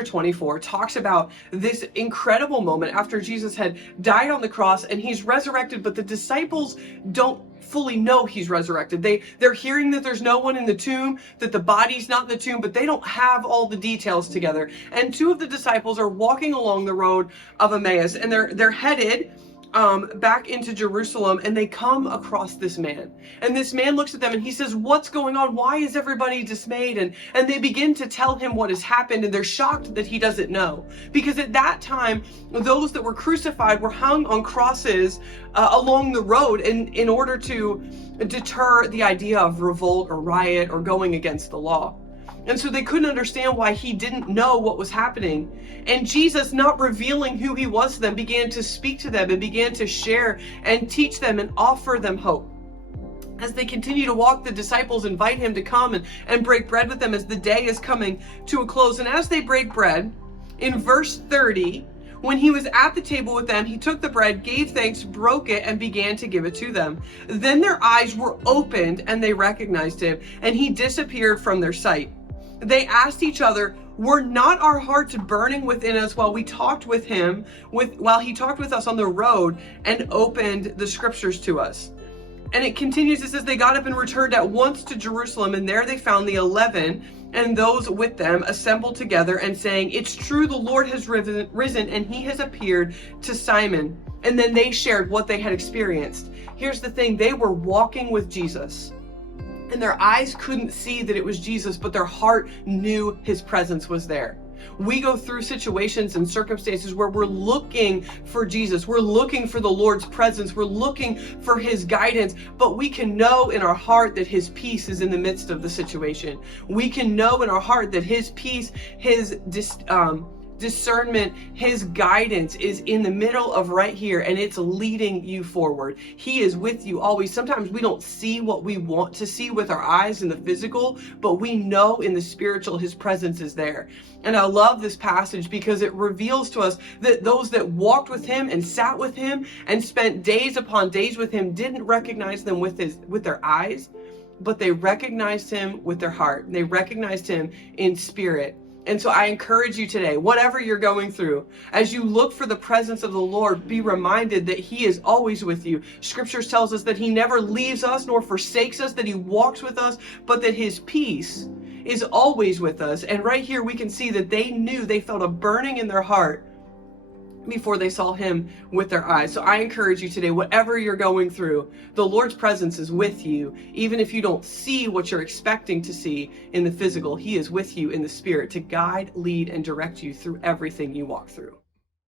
chapter 24 talks about this incredible moment after Jesus had died on the cross and he's resurrected, but the disciples don't fully know he's resurrected. They're hearing that there's no one in the tomb, that the body's not in the tomb, but they don't have all the details together. And two of the disciples are walking along the road of Emmaus, and they're headed back into Jerusalem, and they come across this man. And this man looks at them and he says, "What's going on? Why is everybody dismayed?" And they begin to tell him what has happened, and they're shocked that he doesn't know. Because at that time, those that were crucified were hung on crosses along the road in order to deter the idea of revolt or riot or going against the law. And so they couldn't understand why he didn't know what was happening. And Jesus, not revealing who he was to them, began to speak to them and began to share and teach them and offer them hope. As they continue to walk, the disciples invite him to come and break bread with them as the day is coming to a close. And as they break bread, in verse 30, when he was at the table with them, he took the bread, gave thanks, broke it, and began to give it to them. Then their eyes were opened and they recognized him, and he disappeared from their sight. They asked each other, "Were not our hearts burning within us while he talked with us on the road and opened the scriptures to us?" And it continues, it says, "They got up and returned at once to Jerusalem, and there they found the 11 and those with them assembled together and saying, 'It's true, the Lord has risen and he has appeared to Simon.'" And then they shared what they had experienced. Here's the thing, they were walking with Jesus. And their eyes couldn't see that it was Jesus, but their heart knew his presence was there. We go through situations and circumstances where we're looking for Jesus. We're looking for the Lord's presence. We're looking for his guidance, but we can know in our heart that his peace is in the midst of the situation. We can know in our heart that his peace, his discernment, his guidance is in the middle of right here, and it's leading you forward. He is with you always. Sometimes we don't see what we want to see with our eyes in the physical, but we know in the spiritual his presence is there. And I love this passage because it reveals to us that those that walked with him and sat with him and spent days upon days with him didn't recognize them with their eyes, but they recognized him with their heart. They recognized him in spirit. And so I encourage you today, whatever you're going through, as you look for the presence of the Lord, be reminded that he is always with you. Scriptures tells us that he never leaves us nor forsakes us, that he walks with us, but that his peace is always with us. And right here we can see that they felt a burning in their heart before they saw him with their eyes. So I encourage you today, whatever you're going through, the Lord's presence is with you. Even if you don't see what you're expecting to see in the physical, he is with you in the spirit to guide, lead, and direct you through everything you walk through.